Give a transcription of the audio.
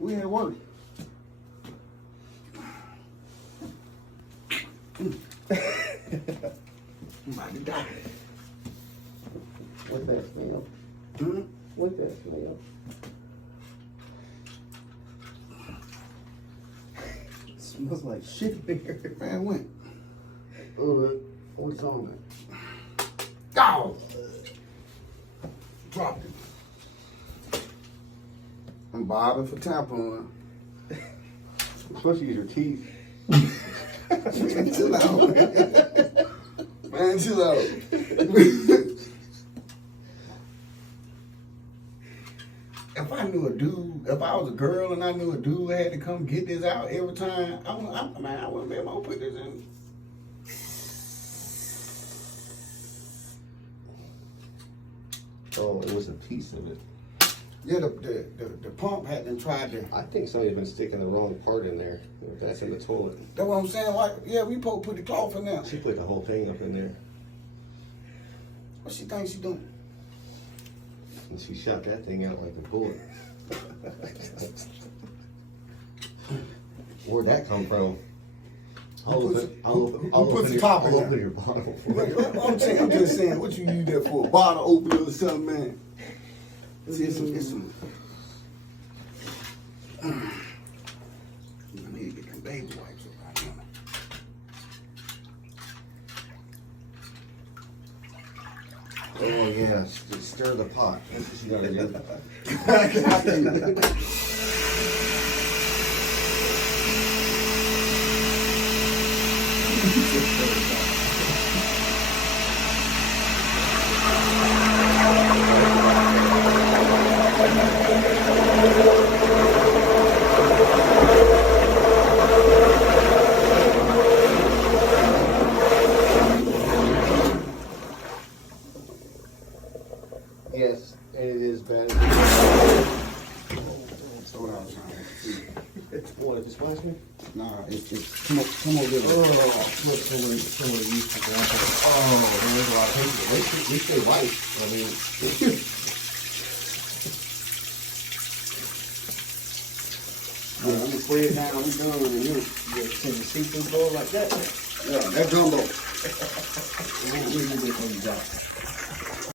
We at work. I'm about to die. What's that smell? Hmm? What's that smell? Smells like shit in here. Man, when? What's on it? Go! Dropped it. I'm bobbing for tampon. You're supposed to use your teeth. Man, chill out. Man, chill out. If I knew a dude, if I was a girl and I knew a dude had to come get this out every time, I wouldn't be able to put this in. Oh, it was a piece of it. Yeah, the pump hadn't tried to. I think somebody's been sticking the wrong part in there. That's in the toilet. That's what I'm saying. Like, yeah, we supposed to put the cloth in there. She put the whole thing up in there. What she thinks she doing? And she shot that thing out like a bullet. Where'd that come from? Who puts the top in I'll there? open your bottle. I'm just saying, what you use that for? A bottle opener or something, man? It's some. I need to get them baby wipes up right now. Oh yeah, stir the pot. That's what you gotta do. Yes, and it is bad. That's what I was trying to do. What, if it splash me? Nah, it's come over there. Oh, look, someone used to grab it. Oh, man, there's a lot of paper. At least they white. I mean, Yeah, I'm gonna spray it down. I'm done. And you can you see through the door like that? yeah, that gumbo. What do you do when you got?